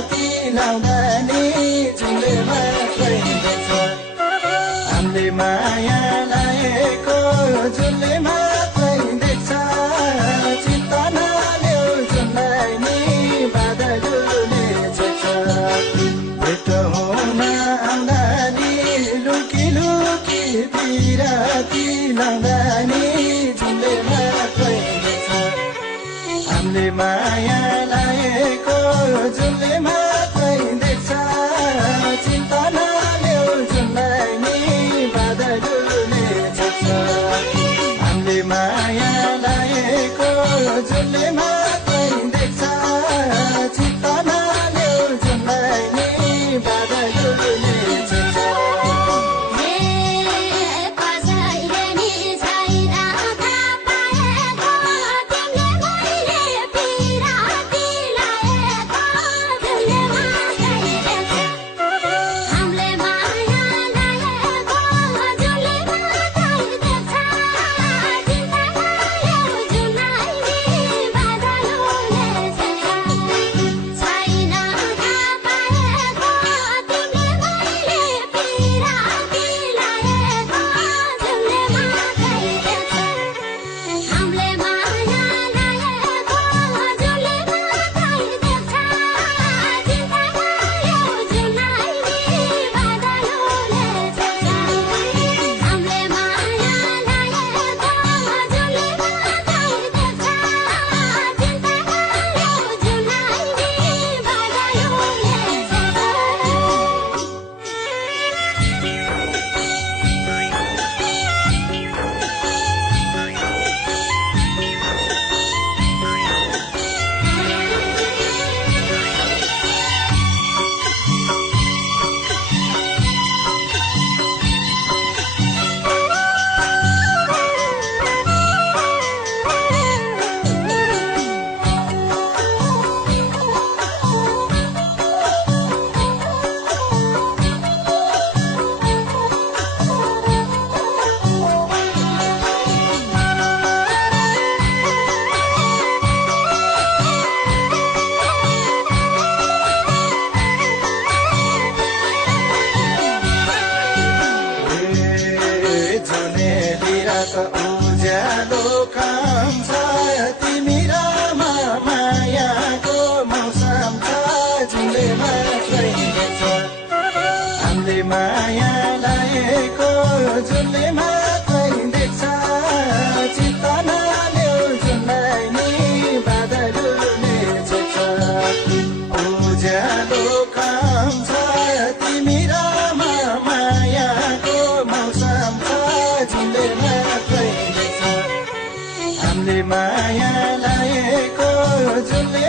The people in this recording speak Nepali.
पिराती लाउँदा नि जुनले मात्रै देख्छ हामीले माया लाएको जुनले मात्रै देख्छ चिन्ता नल्याउ जुनलाई नि बाधा जुनले छेक्छ भेट हुन आउँदा नि लुकी लुकी पिराती लाउँदा नि जुनले मात्रै देख्छ हामीले माया लाएको जुनले मात्रै देख्छ चिन्ता नल्याउ जुनलाई नि बाधा जुनले छेक्छ हामीले माया लाएको जुनले मात्रै देख्छ चिन्ता नल्याउ जुनलाई नि बाधा जुनले छेक्छ उज्यालो काम छ तिमी र मायाको मौसम छ जुनले मात्रै देख्छ हामीले माया लाएको जुनले मात्रै देख्छ चिन्ता नल्याउ जुनलाई नि बाधा जुनले छेक्छ उज्यालो काम छ तिमी र मायाको मौसम छ जुनले माया लाएको जुनले